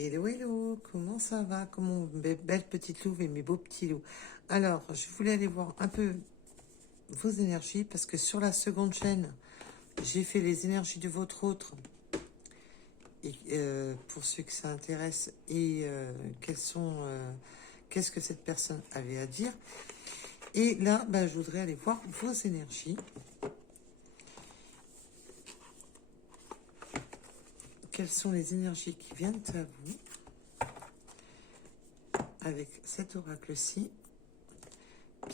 Hello, hello, comment ça va? Comment mes belles petites louves et mes beaux petits loups? Alors, je voulais aller voir un peu vos énergies parce que sur la seconde chaîne, j'ai fait les énergies de votre autre et pour ceux que ça intéresse et qu'est-ce que cette personne avait à dire. Et là, je voudrais aller voir vos énergies. Quelles sont les énergies qui viennent à vous avec cet oracle-ci?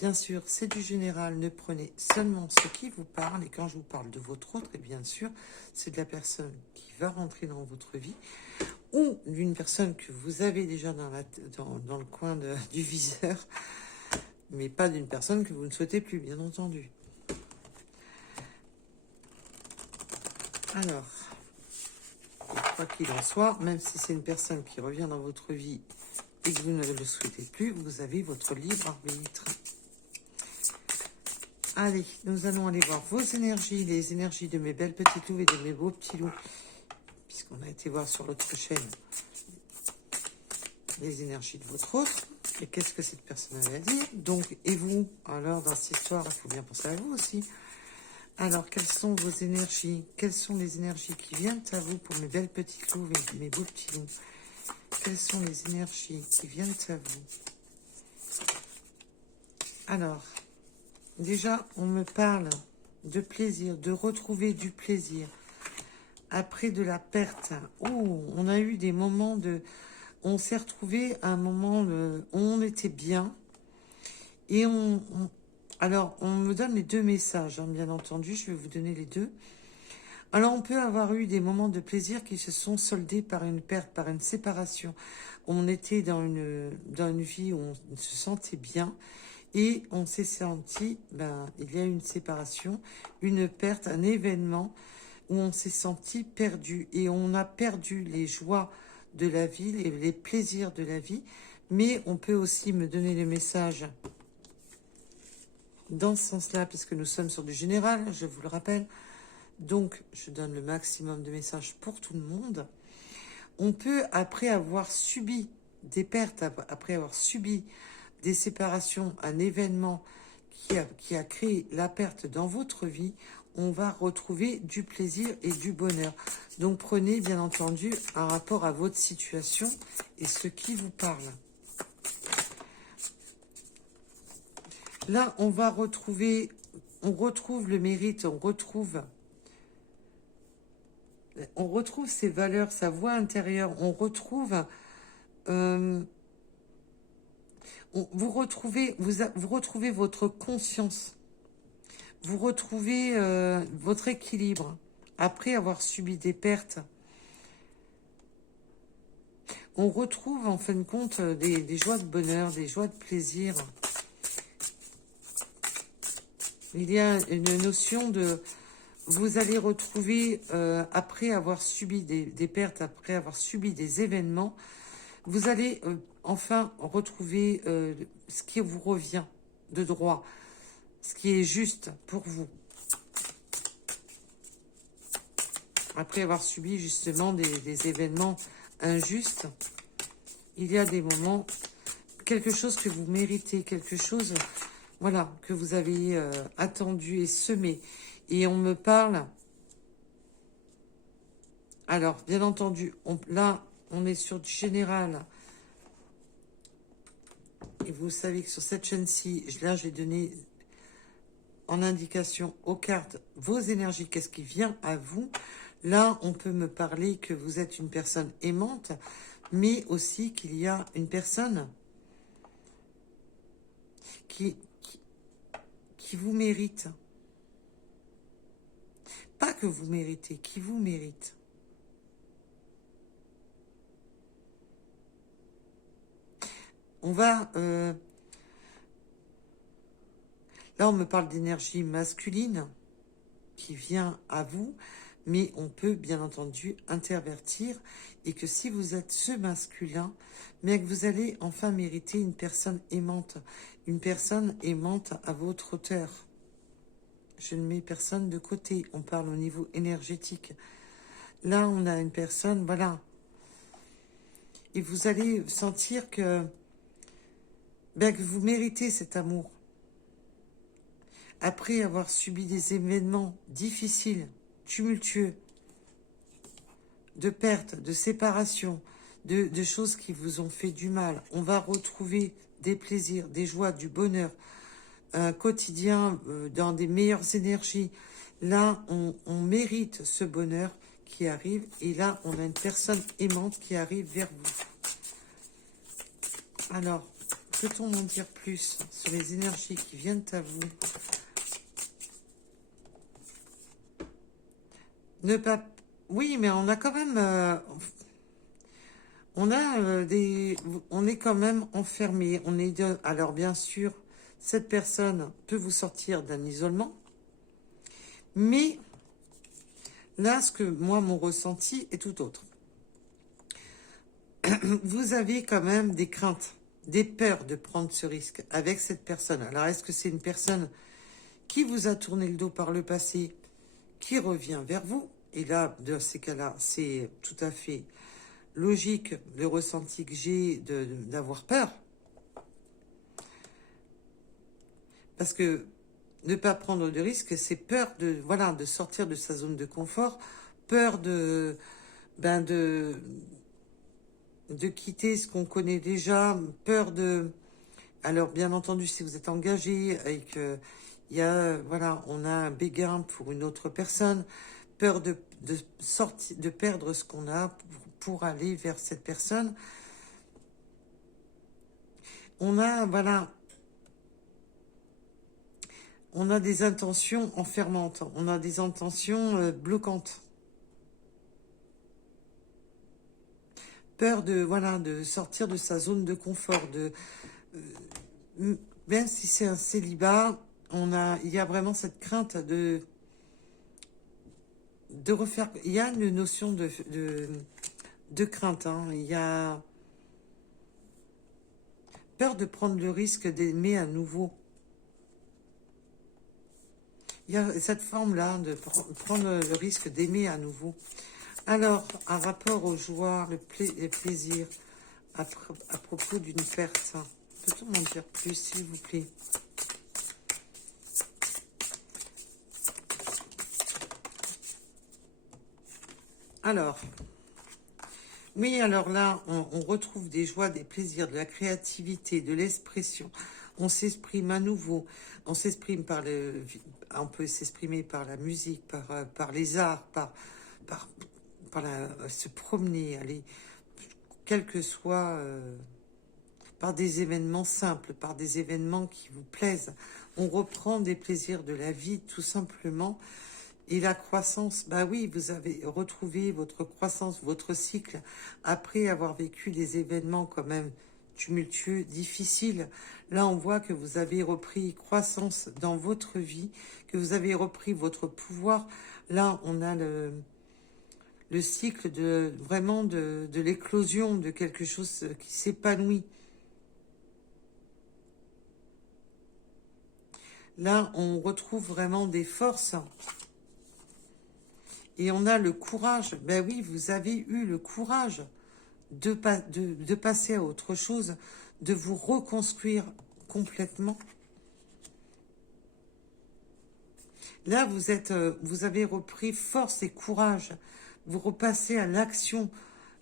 Bien sûr, c'est du général, ne prenez seulement ce qui vous parle. Et quand je vous parle de votre autre, et bien sûr, c'est de la personne qui va rentrer dans votre vie ou d'une personne que vous avez déjà dans le coin du viseur, mais pas d'une personne que vous ne souhaitez plus, bien entendu. Alors, quoi qu'il en soit, même si c'est une personne qui revient dans votre vie et que vous ne le souhaitez plus, vous avez votre libre arbitre. Allez, nous allons aller voir vos énergies, les énergies de mes belles petites louves et de mes beaux petits loups, puisqu'on a été voir sur l'autre chaîne les énergies de votre autre. Et qu'est-ce que cette personne avait à dire? Donc, et vous? Alors, dans cette histoire, il faut bien penser à vous aussi. Alors, quelles sont vos énergies? Quelles sont les énergies qui viennent à vous pour mes belles petites louves et mes beaux petits loups? Quelles sont les énergies qui viennent à vous? Alors, déjà, on me parle de plaisir, de retrouver du plaisir. Après de la perte, oh, on a eu des moments de... On s'est retrouvé à un moment où on était bien. Et alors, on me donne les deux messages, hein, bien entendu, je vais vous donner les deux. Alors, on peut avoir eu des moments de plaisir qui se sont soldés par une perte, par une séparation. On était dans une vie où on se sentait bien et on s'est senti, il y a eu une séparation, une perte, un événement où on s'est senti perdu et on a perdu les joies de la vie, les plaisirs de la vie. Mais on peut aussi me donner le message dans ce sens-là, puisque nous sommes sur du général, je vous le rappelle. Donc, je donne le maximum de messages pour tout le monde. On peut, après avoir subi des pertes, après avoir subi des séparations, un événement qui a créé la perte dans votre vie, on va retrouver du plaisir et du bonheur. Donc, prenez bien entendu un rapport à votre situation et ce qui vous parle. Là, on retrouve le mérite, on retrouve ses valeurs, sa voix intérieure, on retrouve, vous retrouvez votre conscience, vous retrouvez votre équilibre après avoir subi des pertes. On retrouve en fin de compte des joies de bonheur, des joies de plaisir. Il y a une notion de... Vous allez retrouver, après avoir subi des pertes, après avoir subi des événements, vous allez enfin retrouver ce qui vous revient de droit, ce qui est juste pour vous. Après avoir subi justement des événements injustes, il y a des moments, quelque chose que vous méritez, quelque chose, voilà, que vous avez attendu et semé. Et on me parle... Alors, bien entendu, là, on est sur du général. Et vous savez que sur cette chaîne-ci, là, j'ai donné en indication aux cartes vos énergies, qu'est-ce qui vient à vous. Là, on peut me parler que vous êtes une personne aimante, mais aussi qu'il y a une personne qui vous mérite. Pas que vous méritez, qui vous mérite. On va... là, on me parle d'énergie masculine qui vient à vous, mais on peut bien entendu intervertir et que si vous êtes ce masculin, mais que vous allez enfin mériter une personne aimante à votre hauteur. Je ne mets personne de côté, on parle au niveau énergétique. Là, on a une personne, voilà, et vous allez sentir que, ben, que vous méritez cet amour. Après avoir subi des événements difficiles, tumultueux, de perte, de séparation, de choses qui vous ont fait du mal, on va retrouver des plaisirs, des joies, du bonheur, un quotidien dans des meilleures énergies. Là, on mérite ce bonheur qui arrive, et là, on a une personne aimante qui arrive vers vous. Alors, peut-on en dire plus sur les énergies qui viennent à vous? Ne pas... Oui, mais on a quand même... on a des... On est quand même enfermé. On est Alors, bien sûr, cette personne peut vous sortir d'un isolement. Mais là, ce que moi, mon ressenti est tout autre. Vous avez quand même des craintes, des peurs de prendre ce risque avec cette personne. Alors, est-ce que c'est une personne qui vous a tourné le dos par le passé, qui revient vers vous? Et là, dans ces cas-là, c'est tout à fait logique, le ressenti que j'ai d'avoir peur. Parce que ne pas prendre de risque, c'est peur de, voilà, de sortir de sa zone de confort, peur ben de quitter ce qu'on connaît déjà, peur de... Alors, bien entendu, si vous êtes engagé et que voilà, on a un béguin pour une autre personne, peur de sortir, de perdre ce qu'on a pour aller vers cette personne. On a, voilà, on a des intentions enfermantes, on a des intentions bloquantes. Peur de, voilà, de sortir de sa zone de confort, même si c'est un célibat, il y a vraiment cette crainte de refaire. Il y a une notion de crainte. Hein. Il y a peur de prendre le risque d'aimer à nouveau. Il y a cette forme-là de prendre le risque d'aimer à nouveau. Alors, un rapport aux joies, les plaisirs, à propos d'une perte. Peut-on m'en dire plus, s'il vous plaît? Alors, oui, alors là, on retrouve des joies, des plaisirs, de la créativité, de l'expression. On s'exprime à nouveau. On s'exprime on peut s'exprimer par la musique, par les arts, se promener, aller, quel que soit, par des événements simples, par des événements qui vous plaisent. On reprend des plaisirs de la vie, tout simplement. Et la croissance, bah oui, vous avez retrouvé votre croissance, votre cycle, après avoir vécu des événements quand même tumultueux, difficiles. Là, on voit que vous avez repris croissance dans votre vie, que vous avez repris votre pouvoir. Là, on a le cycle vraiment de l'éclosion de quelque chose qui s'épanouit. Là, on retrouve vraiment des forces. Et on a le courage. Ben oui, vous avez eu le courage de passer à autre chose, de vous reconstruire complètement. Là, vous avez repris force et courage. Vous repassez à l'action.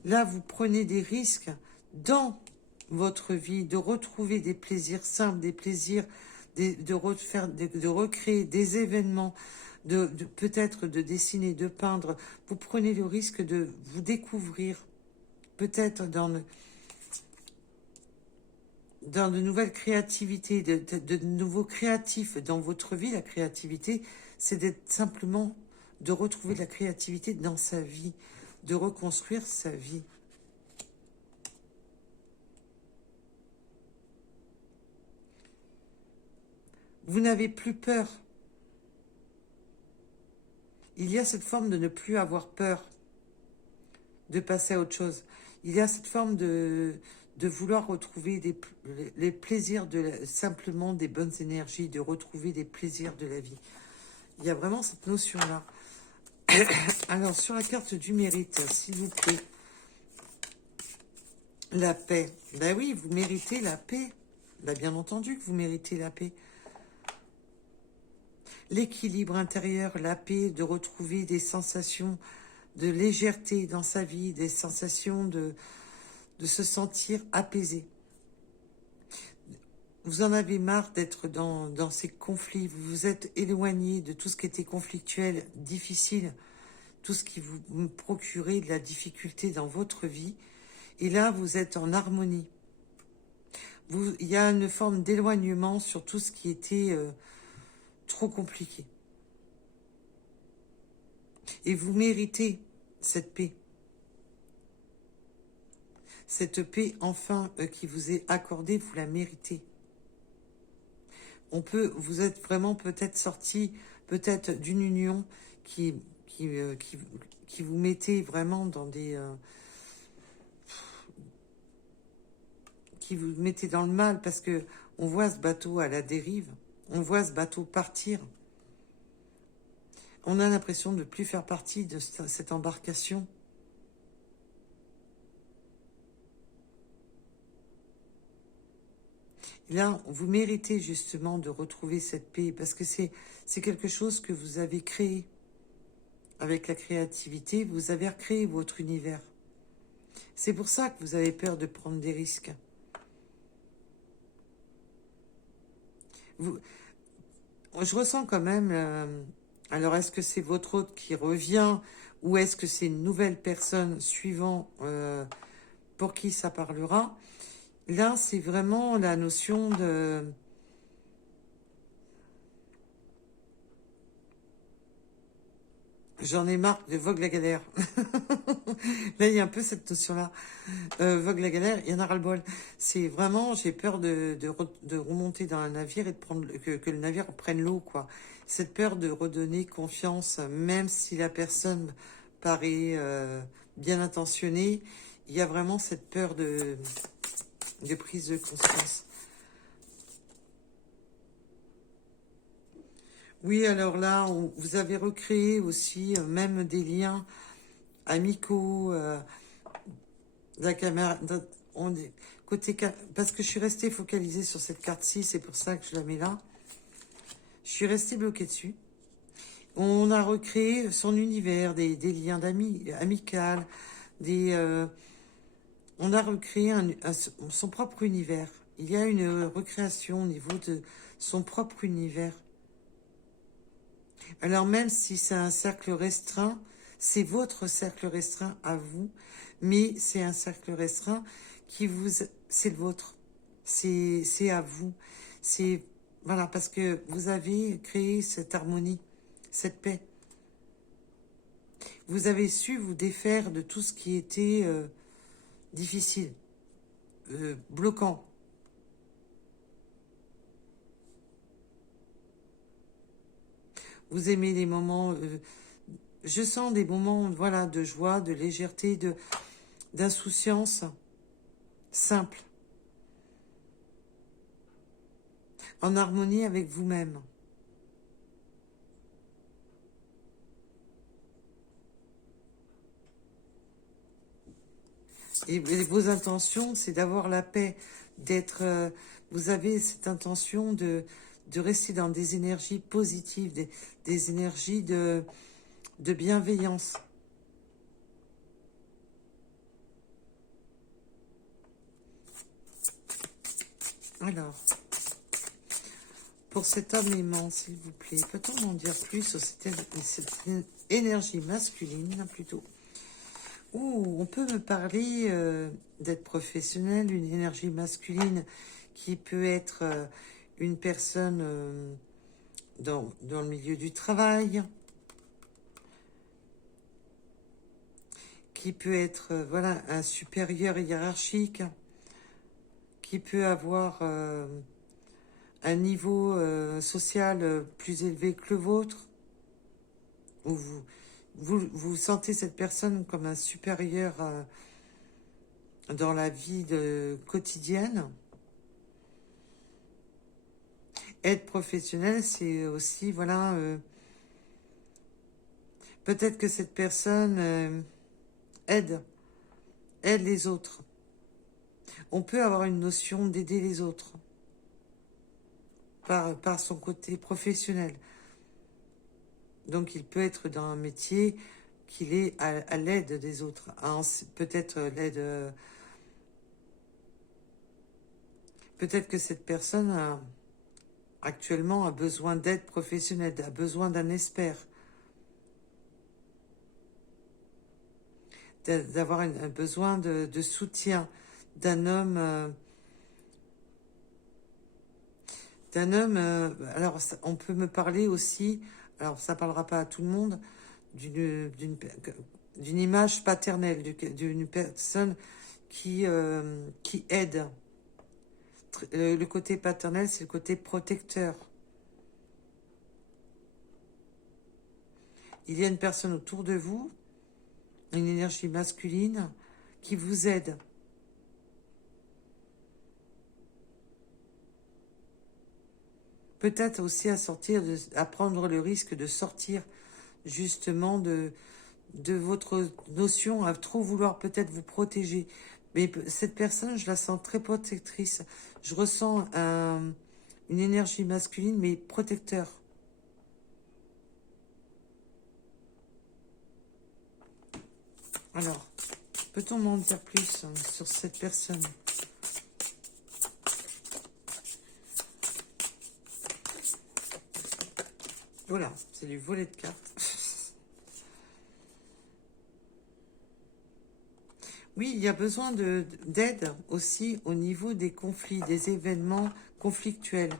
Là, vous prenez des risques dans votre vie, de retrouver des plaisirs simples, des plaisirs, de recréer des événements, peut-être de dessiner, de peindre. Vous prenez le risque de vous découvrir, peut-être dans de nouvelles créativités, de nouveaux créatifs dans votre vie. La créativité, c'est d'être simplement de retrouver la créativité dans sa vie, de reconstruire sa vie. Vous n'avez plus peur. Il y a cette forme de ne plus avoir peur, de passer à autre chose. Il y a cette forme de vouloir retrouver les plaisirs, simplement des bonnes énergies, de retrouver des plaisirs de la vie. Il y a vraiment cette notion-là. Alors, sur la carte du mérite, s'il vous plaît, La paix. Ben oui, vous méritez la paix. Ben bien entendu que vous méritez la paix. L'équilibre intérieur, la paix, de retrouver des sensations de légèreté dans sa vie, des sensations de se sentir apaisé. Vous en avez marre d'être dans ces conflits, vous vous êtes éloigné de tout ce qui était conflictuel, difficile, tout ce qui vous procurait de la difficulté dans votre vie. Et là, vous êtes en harmonie. Il y a une forme d'éloignement sur tout ce qui était trop compliqué. Et vous méritez cette paix. Cette paix, enfin, qui vous est accordée, vous la méritez. Vous êtes vraiment peut-être sorti, peut-être d'une union qui, qui vous mettait vraiment dans qui vous mettait dans le mal, parce que on voit ce bateau à la dérive, on voit ce bateau partir. On a l'impression de ne plus faire partie de cette embarcation. Et là, vous méritez justement de retrouver cette paix, parce que c'est quelque chose que vous avez créé. Avec la créativité, vous avez recréé votre univers. C'est pour ça que vous avez peur de prendre des risques. Je ressens quand même... alors, est-ce que c'est votre hôte qui revient ou est-ce que c'est une nouvelle personne suivant pour qui ça parlera? Là, c'est vraiment la notion de... J'en ai marre de Vogue la galère. Là, il y a un peu cette notion-là. Vogue la galère, il y en a ras-le-bol. C'est vraiment, j'ai peur de remonter dans un navire et de prendre que le navire prenne l'eau, quoi. Cette peur de redonner confiance, même si la personne paraît bien intentionnée, il y a vraiment cette peur de prise de conscience. Oui, alors là, vous avez recréé aussi même des liens amicaux, la caméra, parce que je suis restée focalisée sur cette carte-ci, c'est pour ça que je la mets là. Je suis restée bloquée dessus. On a recréé son univers, des liens d'amis, amicales, on a recréé son propre univers. Il y a une recréation au niveau de son propre univers. Alors même si c'est un cercle restreint, c'est votre cercle restreint à vous, mais c'est un cercle restreint c'est le vôtre, c'est à vous, c'est voilà parce que vous avez créé cette harmonie, cette paix. Vous avez su vous défaire de tout ce qui était difficile, bloquant. Vous aimez les moments, je sens des moments, voilà, de joie, de légèreté, d'insouciance, simple, en harmonie avec vous-même. Et vos intentions, c'est d'avoir la paix, vous avez cette intention de rester dans des énergies positives, des énergies de bienveillance. Alors, pour cet homme aimant, s'il vous plaît, peut-on en dire plus sur cette énergie masculine, plutôt? Ou on peut me parler d'être professionnel, une énergie masculine qui peut être une personne dans le milieu du travail, qui peut être voilà, un supérieur hiérarchique, qui peut avoir un niveau social plus élevé que le vôtre, ou vous sentez cette personne comme un supérieur dans la vie quotidienne. Être professionnel, c'est aussi, voilà, peut-être que cette personne aide les autres. on peut avoir une notion d'aider les autres par son côté professionnel. Donc il peut être dans un métier qu'il est à l'aide des autres. Peut-être l'aide... peut-être que cette personne actuellement a besoin d'aide professionnelle, a besoin d'un expert, d'avoir un besoin de soutien d'un homme. Alors on peut me parler aussi, alors ça parlera pas à tout le monde, d'une image paternelle, d'une personne qui aide. Le côté paternel, c'est le côté protecteur. Il y a une personne autour de vous, une énergie masculine, qui vous aide. Peut-être aussi à prendre le risque de sortir justement de votre notion à trop vouloir peut-être vous protéger. Mais cette personne, je la sens très protectrice. Je ressens une énergie masculine, mais protecteur. Alors, peut-on m'en dire plus sur cette personne? Voilà, c'est du volet de cartes. Oui, il y a besoin d'aide aussi au niveau des conflits, des événements conflictuels,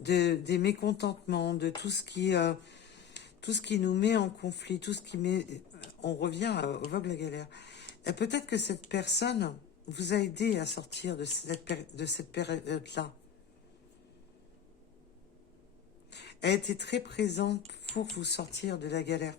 des mécontentements, de tout ce qui nous met en conflit, tout ce qui met... On revient au vogue de la galère. Et peut-être que cette personne vous a aidé à sortir de cette période-là. Elle a été très présente pour vous sortir de la galère.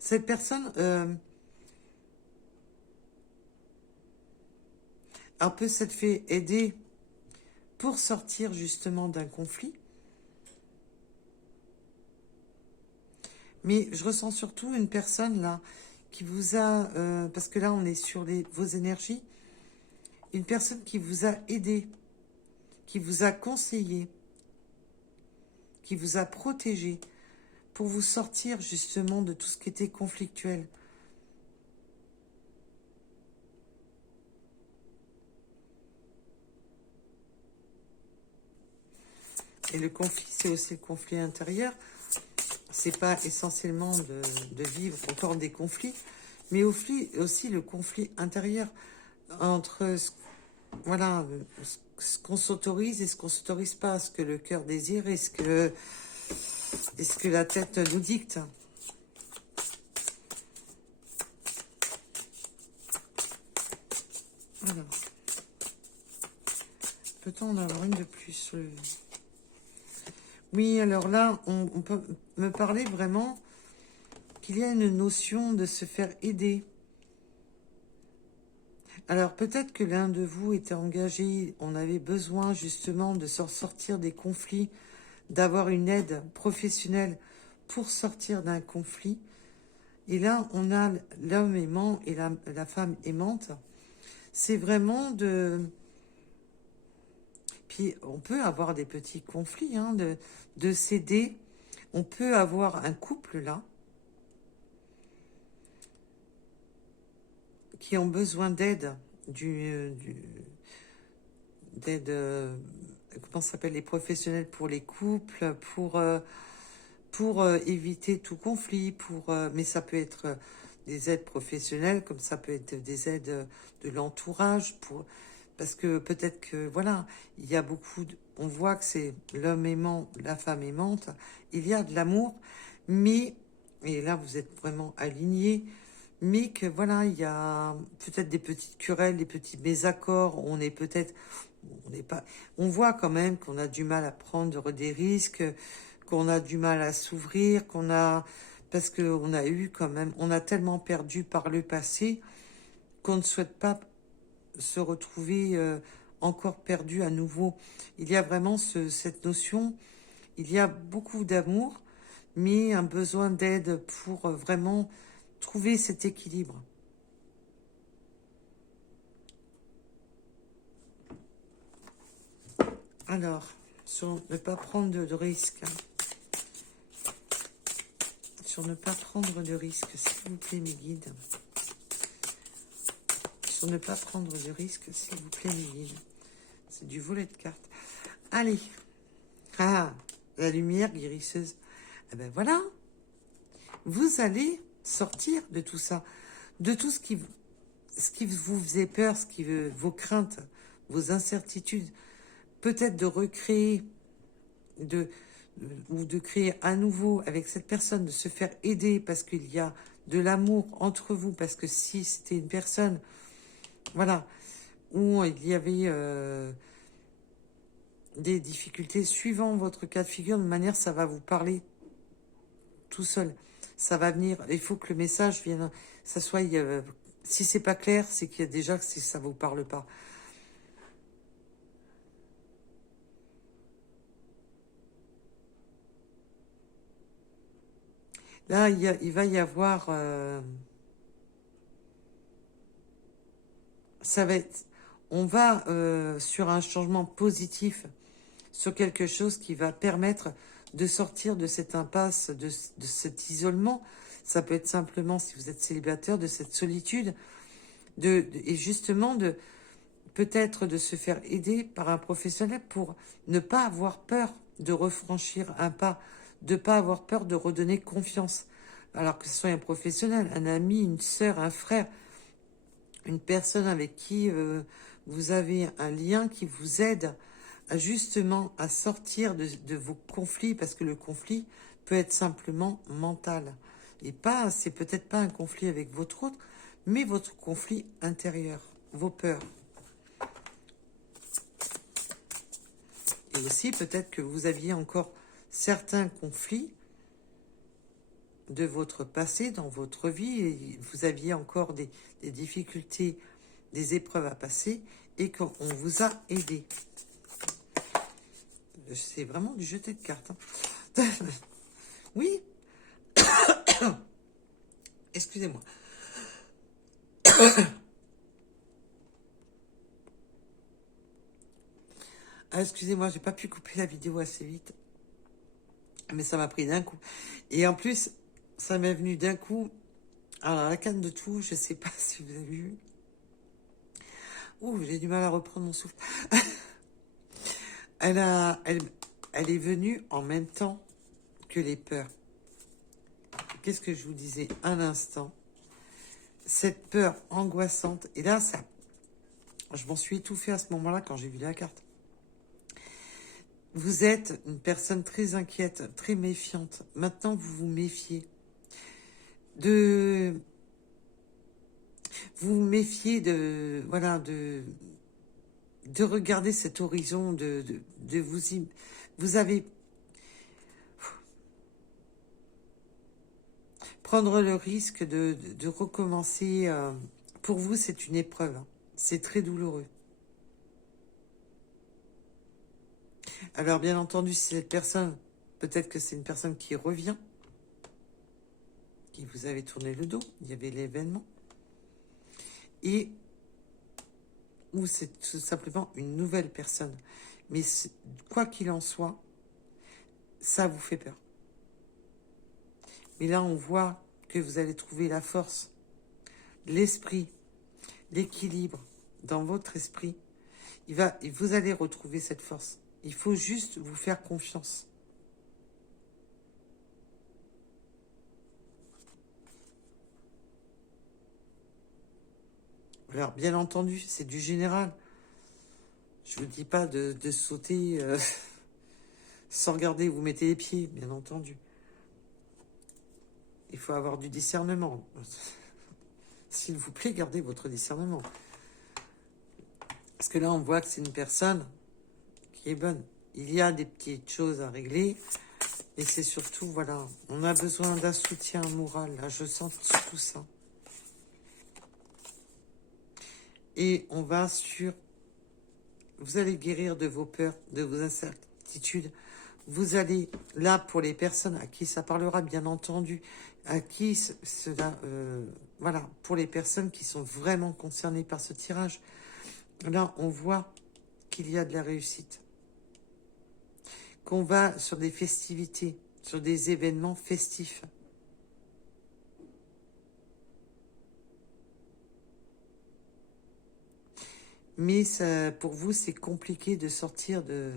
Cette personne a peut s'être fait aider pour sortir justement d'un conflit. Mais je ressens surtout une personne là qui vous a, parce que là on est sur vos énergies, une personne qui vous a aidé, qui vous a conseillé, qui vous a protégé pour vous sortir justement de tout ce qui était conflictuel. Et le conflit, c'est aussi le conflit intérieur. C'est pas essentiellement de vivre encore des conflits, mais aussi le conflit intérieur entre voilà, ce qu'on s'autorise et ce qu'on s'autorise pas, ce que le cœur désire et ce que la tête nous dicte. Alors, peut-on en avoir une de plus? Oui, alors là, on peut me parler vraiment qu'il y a une notion de se faire aider. Alors peut-être que l'un de vous était engagé, on avait besoin justement de sortir des conflits, d'avoir une aide professionnelle pour sortir d'un conflit. Et là, on a l'homme aimant et la femme aimante. C'est vraiment de... Puis on peut avoir des petits conflits, hein, de s'aider. On peut avoir un couple là qui ont besoin d'aide, d'aide, comment ça s'appelle, les professionnels pour les couples, pour éviter tout conflit, mais ça peut être des aides professionnelles, comme ça peut être des aides de l'entourage, parce que peut-être que, voilà, il y a on voit que c'est l'homme aimant, la femme aimante, il y a de l'amour, mais, et là vous êtes vraiment alignés, mais que voilà, il y a peut-être des petites querelles, des petits désaccords, on n'est pas, on voit quand même qu'on a du mal à prendre des risques, qu'on a du mal à s'ouvrir, parce qu'on a eu quand même, on a tellement perdu par le passé qu'on ne souhaite pas se retrouver encore perdu à nouveau. Il y a vraiment cette notion il y a beaucoup d'amour, mais un besoin d'aide pour vraiment trouver cet équilibre. Alors, sur ne pas prendre de risques. Sur ne pas prendre de risques, s'il vous plaît, mes guides. Sur ne pas prendre de risques, s'il vous plaît, mes guides. C'est du volet de cartes. Allez. Ah, la lumière guérisseuse. Eh ben voilà. Vous allez sortir de tout ça. De tout ce qui vous faisait peur, vos craintes, vos incertitudes. Peut-être de recréer, ou de créer à nouveau avec cette personne, de se faire aider parce qu'il y a de l'amour entre vous. Parce que si c'était une personne, voilà, où il y avait des difficultés, suivant votre cas de figure, de manière, ça va vous parler tout seul. Ça va venir, il faut que le message vienne, ça soit, si c'est pas clair, c'est qu'il y a déjà que ça vous parle pas. Là, il va y avoir, ça va être, on va sur un changement positif, sur quelque chose qui va permettre de sortir de cette impasse, de cet isolement. Ça peut être simplement, si vous êtes célibataire, de cette solitude, et justement de peut-être de se faire aider par un professionnel pour ne pas avoir peur de refranchir un pas, de ne pas avoir peur de redonner confiance. Alors que ce soit un professionnel, un ami, une sœur, un frère, une personne avec qui vous avez un lien qui vous aide justement à sortir de vos conflits, parce que le conflit peut être simplement mental. Et pas, c'est peut-être pas un conflit avec votre autre, mais votre conflit intérieur, vos peurs. Et aussi, peut-être que vous aviez encore certains conflits de votre passé dans votre vie, et vous aviez encore des difficultés, des épreuves à passer, et qu'on vous a aidé. C'est vraiment du jeté de cartes. Hein. Oui. Excusez-moi. Ah, excusez-moi, j'ai pas pu couper la vidéo assez vite. Mais ça m'a pris d'un coup. Et en plus, ça m'est venu d'un coup. Alors, la canne de tout, je sais pas si vous avez vu. Ouh, j'ai du mal à reprendre mon souffle. Elle est venue en même temps que les peurs. Qu'est-ce que je vous disais un instant? Cette peur angoissante. Et là, ça, je m'en suis étouffée à ce moment-là quand j'ai vu la carte. Vous êtes une personne très inquiète, très méfiante. Maintenant, vous vous méfiez. Vous vous méfiez voilà, de regarder cet horizon, vous avez prendre le risque de recommencer. Pour vous, c'est une épreuve. Hein. C'est très douloureux. Alors, bien entendu, si cette personne, peut-être que c'est une personne qui revient, qui vous avait tourné le dos, il y avait l'événement, ou c'est tout simplement une nouvelle personne. Mais quoi qu'il en soit, ça vous fait peur. Mais là, on voit que vous allez trouver la force, l'esprit, l'équilibre dans votre esprit. Vous allez retrouver cette force. Il faut juste vous faire confiance. Alors, bien entendu, c'est du général. Je ne vous dis pas de sauter sans regarder où vous mettez les pieds, bien entendu. Il faut avoir du discernement. S'il vous plaît, gardez votre discernement. Parce que là, on voit que c'est une personne qui est bonne. Il y a des petites choses à régler. Et c'est surtout, voilà, on a besoin d'un soutien moral. Là, je sens tout ça. Et on va sur... Vous allez guérir de vos peurs, de vos incertitudes. Vous allez, là, pour les personnes à qui ça parlera, bien entendu, à qui cela... voilà, pour les personnes qui sont vraiment concernées par ce tirage, là, on voit qu'il y a de la réussite. Qu'on va sur des festivités, sur des événements festifs. Mais ça, pour vous, c'est compliqué de sortir de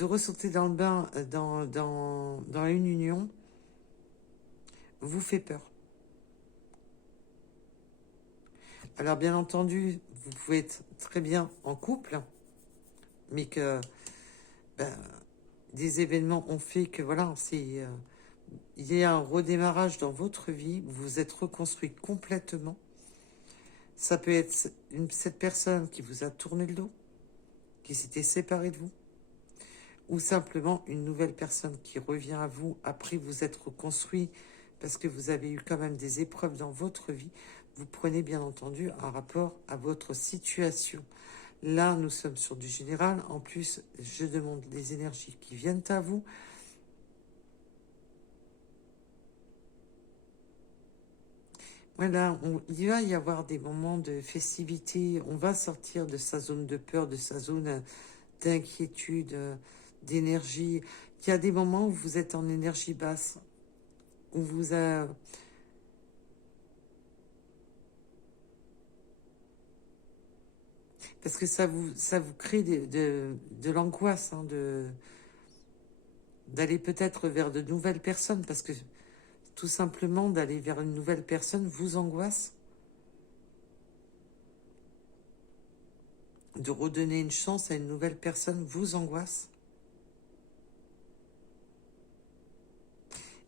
ressortir dans le bain, dans une union, vous fait peur. Alors, bien entendu, vous pouvez être très bien en couple, mais que ben, des événements ont fait que, voilà, il y a un redémarrage dans votre vie, vous vous êtes reconstruit complètement. Ça peut être cette personne qui vous a tourné le dos, qui s'était séparée de vous, ou simplement une nouvelle personne qui revient à vous après vous être reconstruit parce que vous avez eu quand même des épreuves dans votre vie. Vous prenez bien entendu un rapport à votre situation. Là, nous sommes sur du général. En plus, je demande les énergies qui viennent à vous. Voilà, il va y avoir des moments de festivité. On va sortir de sa zone de peur, de sa zone d'inquiétude, d'énergie. Il y a des moments où vous êtes en énergie basse, où vous a... Parce que ça vous crée de l'angoisse, hein, d'aller peut-être vers de nouvelles personnes, parce que tout simplement d'aller vers une nouvelle personne vous angoisse. De redonner une chance à une nouvelle personne vous angoisse.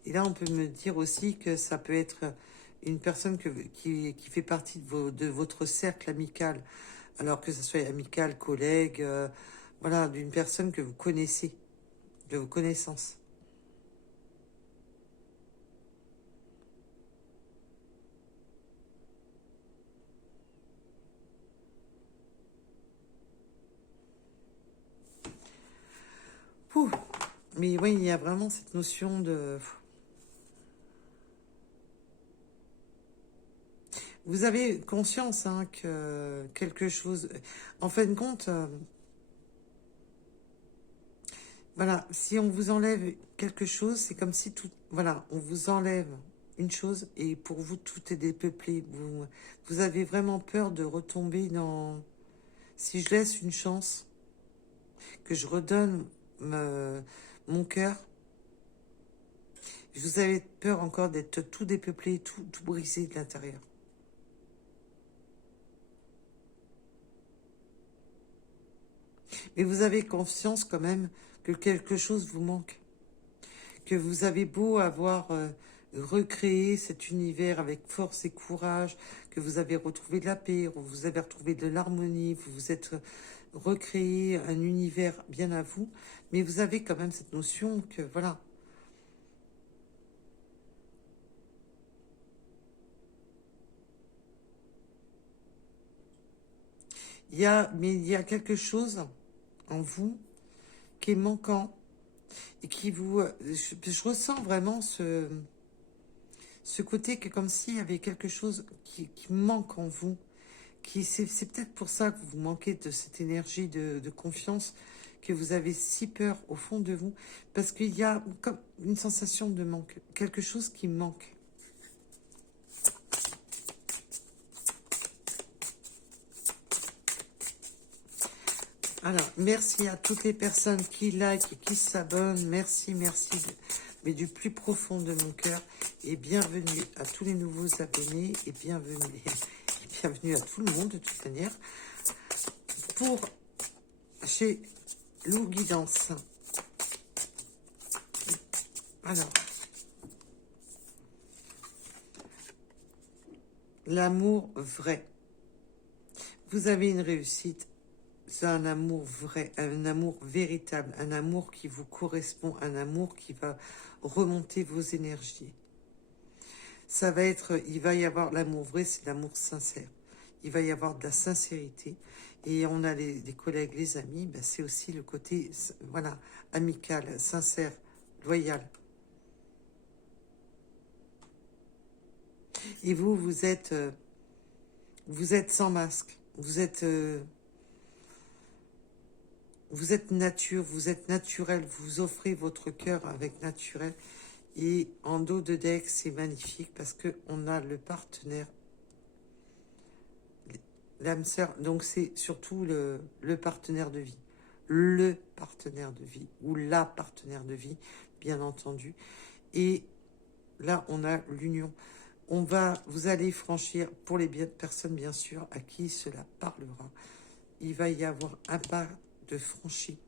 Et là, on peut me dire aussi que ça peut être une personne qui fait partie de votre cercle amical, alors que ce soit amical, collègue, voilà, d'une personne que vous connaissez, de vos connaissances. Ouh. Mais oui, il y a vraiment cette notion de... Vous avez conscience, hein, que quelque chose... En fin de compte, voilà, si on vous enlève quelque chose, c'est comme si tout... Voilà, on vous enlève une chose et pour vous, tout est dépeuplé. Vous avez vraiment peur de retomber dans... Si je laisse une chance, que je redonne mon cœur, vous avez peur encore d'être tout dépeuplé, tout brisé de l'intérieur. Mais vous avez conscience quand même que quelque chose vous manque. Que vous avez beau avoir recréé cet univers avec force et courage, que vous avez retrouvé de la paix, vous avez retrouvé de l'harmonie, vous vous êtes recréé un univers bien à vous, mais vous avez quand même cette notion que voilà. Mais il y a quelque chose en vous qui est manquant et qui vous... je ressens vraiment ce côté que comme s'il y avait quelque chose qui manque en vous. C'est peut-être pour ça que vous manquez de cette énergie de confiance, que vous avez si peur au fond de vous, parce qu'il y a comme une sensation de manque, quelque chose qui manque. Alors, merci à toutes les personnes qui like et qui s'abonnent. Merci, merci, mais du plus profond de mon cœur. Et bienvenue à tous les nouveaux abonnés et bienvenue à tout le monde de toute manière. Pour chez Lou Guidance. Alors, l'amour vrai. Vous avez une réussite. C'est un amour vrai, un amour véritable, un amour qui vous correspond, un amour qui va remonter vos énergies. Ça va être, il va y avoir l'amour vrai, c'est l'amour sincère. il va y avoir de la sincérité. Et on a des collègues, les amis, ben c'est aussi le côté, voilà, amical, sincère, loyal. Et vous, vous êtes sans masque. Vous êtes nature, vous êtes naturel. Vous offrez votre cœur avec naturel. Et en dos de deck, c'est magnifique parce que on a le partenaire, l'âme sœur. Donc c'est surtout le partenaire de vie. Le partenaire de vie ou la partenaire de vie, bien entendu. Et là, on a l'union. Vous allez franchir, pour les personnes bien sûr à qui cela parlera, il va y avoir un pas de franchi,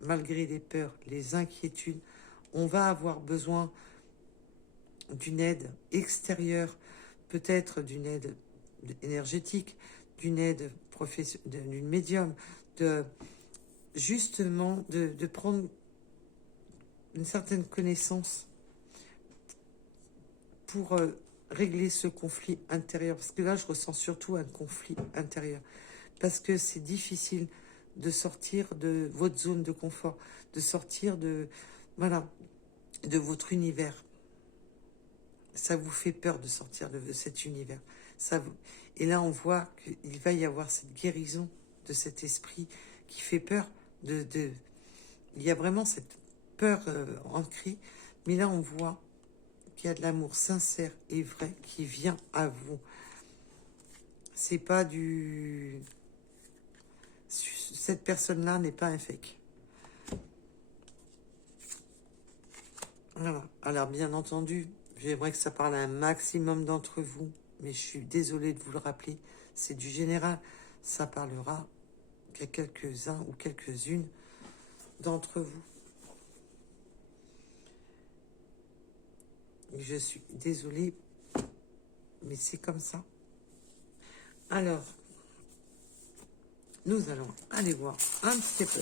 malgré les peurs, les inquiétudes. On va avoir besoin d'une aide extérieure, peut-être d'une aide énergétique, d'une aide professionnelle, d'une médium, justement de prendre une certaine connaissance pour régler ce conflit intérieur. Parce que là, je ressens surtout un conflit intérieur. Parce que c'est difficile de sortir de votre zone de confort, de sortir voilà, de votre univers. Ça vous fait peur de sortir de cet univers. Et là, on voit qu'il va y avoir cette guérison de cet esprit qui fait peur. Il y a vraiment cette peur ancrée. Mais là, on voit qu'il y a de l'amour sincère et vrai qui vient à vous. C'est pas du... Cette personne-là n'est pas un fake. Voilà. Alors, bien entendu, j'aimerais que ça parle à un maximum d'entre vous, mais je suis désolée de vous le rappeler, c'est du général. Ça parlera qu'à quelques-uns ou quelques-unes d'entre vous. Et je suis désolée, mais c'est comme ça. Alors, nous allons aller voir un petit peu.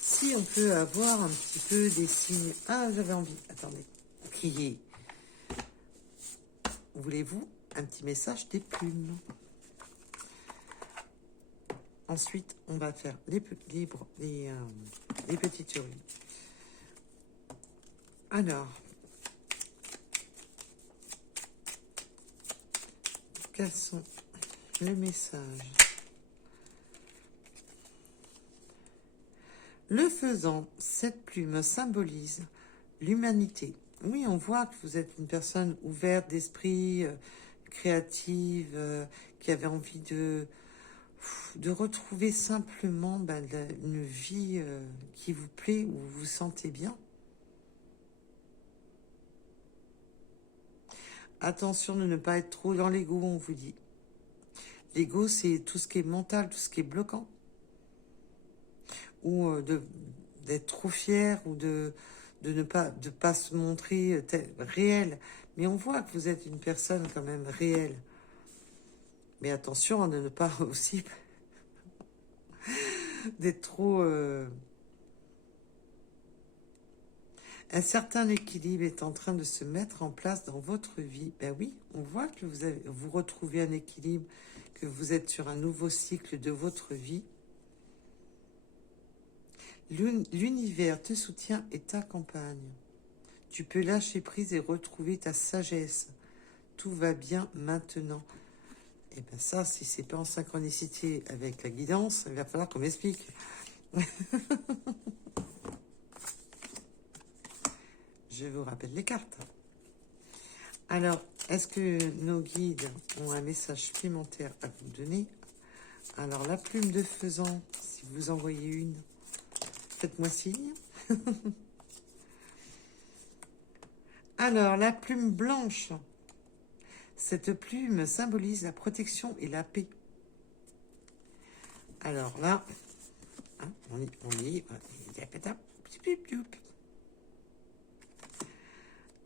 Si on peut avoir un petit peu des signes... Ah, j'avais envie. Attendez. Crier. Voulez-vous un petit message des plumes? Ensuite, on va faire les petites urines. Alors, quels sont les messages? Le faisant, cette plume symbolise l'humanité. Oui, on voit que vous êtes une personne ouverte d'esprit, créative, qui avait envie de retrouver simplement une vie qui vous plaît, où vous vous sentez bien. Attention de ne pas être trop dans l'ego, on vous dit. L'ego, c'est tout ce qui est mental, tout ce qui est bloquant. Ou d'être trop fier, ou de ne pas se montrer réel. Mais on voit que vous êtes une personne quand même réelle. Mais attention de ne pas aussi d'être trop... Un certain équilibre est en train de se mettre en place dans votre vie. Ben oui, on voit que vous retrouvez un équilibre, que vous êtes sur un nouveau cycle de votre vie. L'univers te soutient et t'accompagne. Tu peux lâcher prise et retrouver ta sagesse. Tout va bien maintenant. Et bien ça, si c'est pas en synchronicité avec la guidance, il va falloir qu'on m'explique. Je vous rappelle les cartes. Alors, est-ce que nos guides ont un message supplémentaire à vous donner? Alors, la plume de faisan, si vous envoyez une, faites-moi signe. Alors, la plume blanche. Cette plume symbolise la protection et la paix. Alors là, hein, on y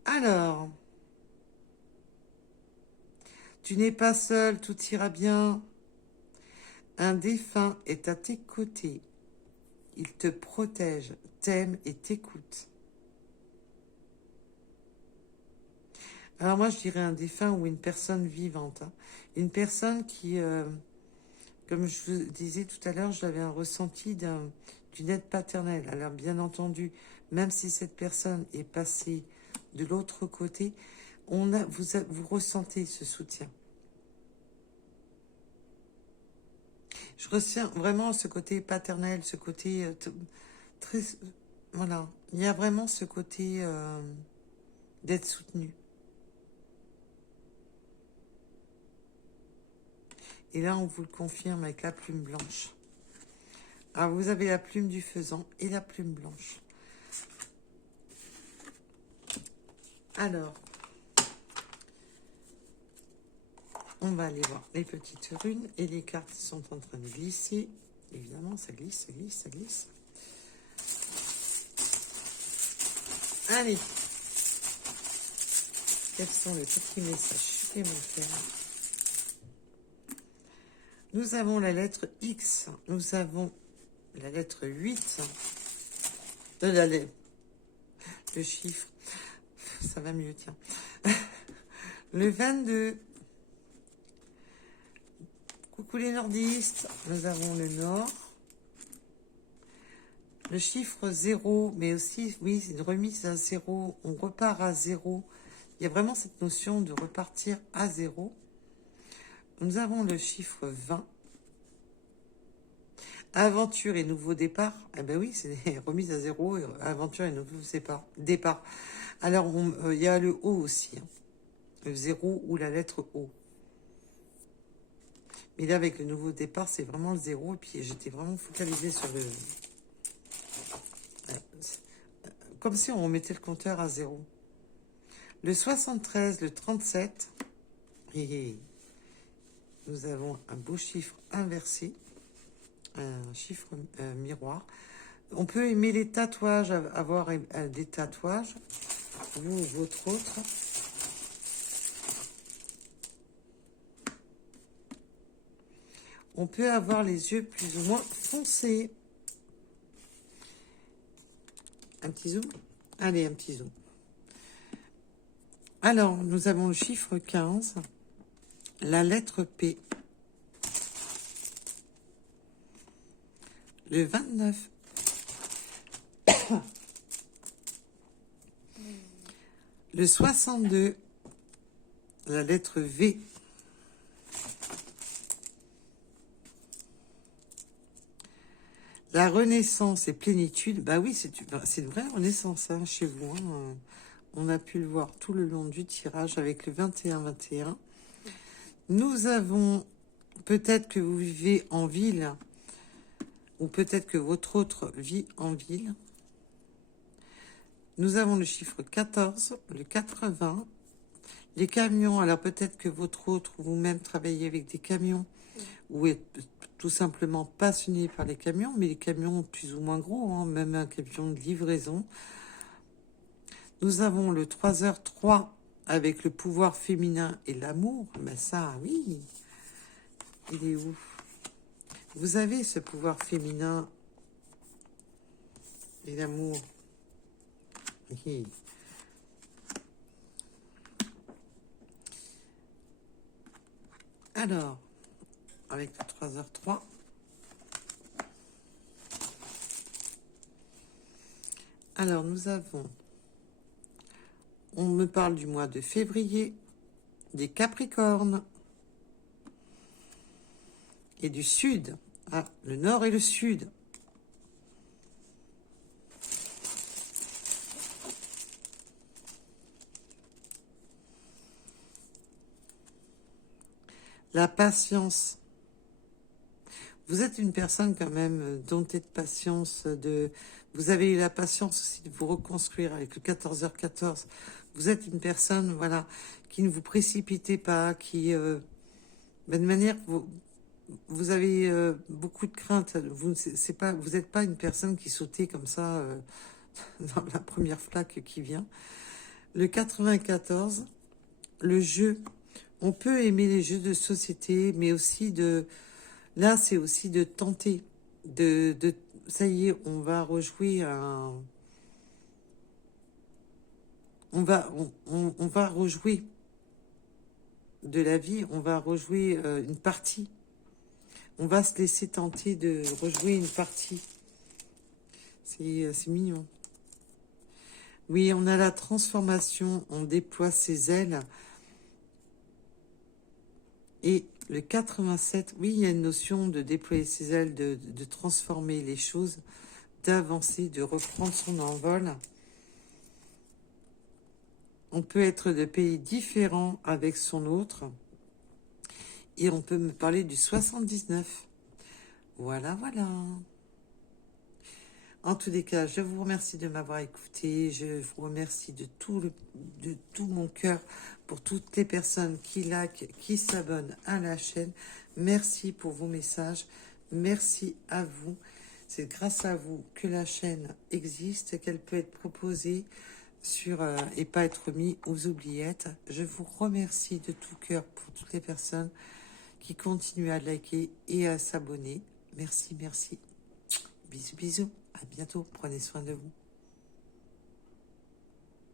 alors, tu n'es pas seul, tout ira bien. Un défunt est à tes côtés. Il te protège, t'aime et t'écoute. Alors moi, je dirais un défunt ou une personne vivante, hein. Une personne qui, comme je vous disais tout à l'heure, j'avais un ressenti d'une aide paternelle. Alors bien entendu, même si cette personne est passée de l'autre côté, vous ressentez ce soutien. Je ressens vraiment ce côté paternel, ce côté très... Voilà, il y a vraiment ce côté d'être soutenu. Et là, on vous le confirme avec la plume blanche. Alors, vous avez la plume du faisan et la plume blanche. Alors, on va aller voir les petites runes et les cartes sont en train de glisser. Évidemment, ça glisse, ça glisse, ça glisse. Allez. Quels sont les petits messages supplémentaires? Nous avons la lettre X. Nous avons la lettre 8. Le chiffre. Ça va mieux, tiens. Le 22. Coucou les nordistes. Nous avons le nord. Le chiffre 0, mais aussi, oui, c'est une remise à 0. On repart à 0. Il y a vraiment cette notion de repartir à 0. Nous avons le chiffre 20. Aventure et nouveau départ. Eh ben oui, c'est remise à 0. Aventure et nouveau départ. Alors, il y a le O aussi. Hein. Le 0 ou la lettre O. Mais là, avec le nouveau départ, c'est vraiment le 0. Et puis, j'étais vraiment focalisée sur le... Comme si on remettait le compteur à 0. Le 73, le 37. Et nous avons un beau chiffre inversé. Un chiffre miroir. On peut aimer les tatouages, avoir des tatouages. Vous ou votre autre. On peut avoir les yeux plus ou moins foncés. Un petit zoom. Allez, un petit zoom. Alors, nous avons le chiffre 15, la lettre P, le 29, le 62, la lettre V, la renaissance et plénitude. Bah oui, c'est une vraie renaissance hein, chez vous. Hein. On a pu le voir tout le long du tirage avec le 21-21. Nous avons, peut-être que vous vivez en ville, ou peut-être que votre autre vit en ville. Nous avons le chiffre 14, le 80, les camions. Alors peut-être que votre autre, vous-même travaillez avec des camions, ou êtes tout simplement passionné par les camions, mais les camions plus ou moins gros, hein, même un camion de livraison. Nous avons le 3h03 avec le pouvoir féminin et l'amour. Ben ça, oui. Il est où? Vous avez ce pouvoir féminin et l'amour. Oui. Alors, avec le 3h03. Alors, nous avons... On me parle du mois de février, des Capricornes et du Sud. Ah, le Nord et le Sud. La patience. Vous êtes une personne quand même domptée de patience. Vous avez eu la patience aussi de vous reconstruire avec le 14h14. Vous êtes une personne, voilà, qui ne vous précipitez pas, qui, de manière, vous avez beaucoup de crainte. Vous n'êtes pas une personne qui sautait comme ça dans la première flaque qui vient. Le 94, le jeu. On peut aimer les jeux de société, mais aussi là, c'est aussi de tenter. Ça y est, on va rejouer on va rejouer de la vie, on va rejouer une partie. On va se laisser tenter de rejouer une partie. C'est mignon. Oui, on a la transformation, on déploie ses ailes. Et le 87, oui, il y a une notion de déployer ses ailes, de transformer les choses, d'avancer, de reprendre son envol. On peut être de pays différents avec son autre. Et on peut me parler du 79. Voilà, voilà. En tous les cas, je vous remercie de m'avoir écouté. Je vous remercie de tout mon cœur pour toutes les personnes qui likent, qui s'abonnent à la chaîne. Merci pour vos messages. Merci à vous. C'est grâce à vous que la chaîne existe, qu'elle peut être proposée et pas être mise aux oubliettes. Je vous remercie de tout cœur pour toutes les personnes qui continuent à liker et à s'abonner. Merci, merci. Bisous, bisous. À bientôt. Prenez soin de vous.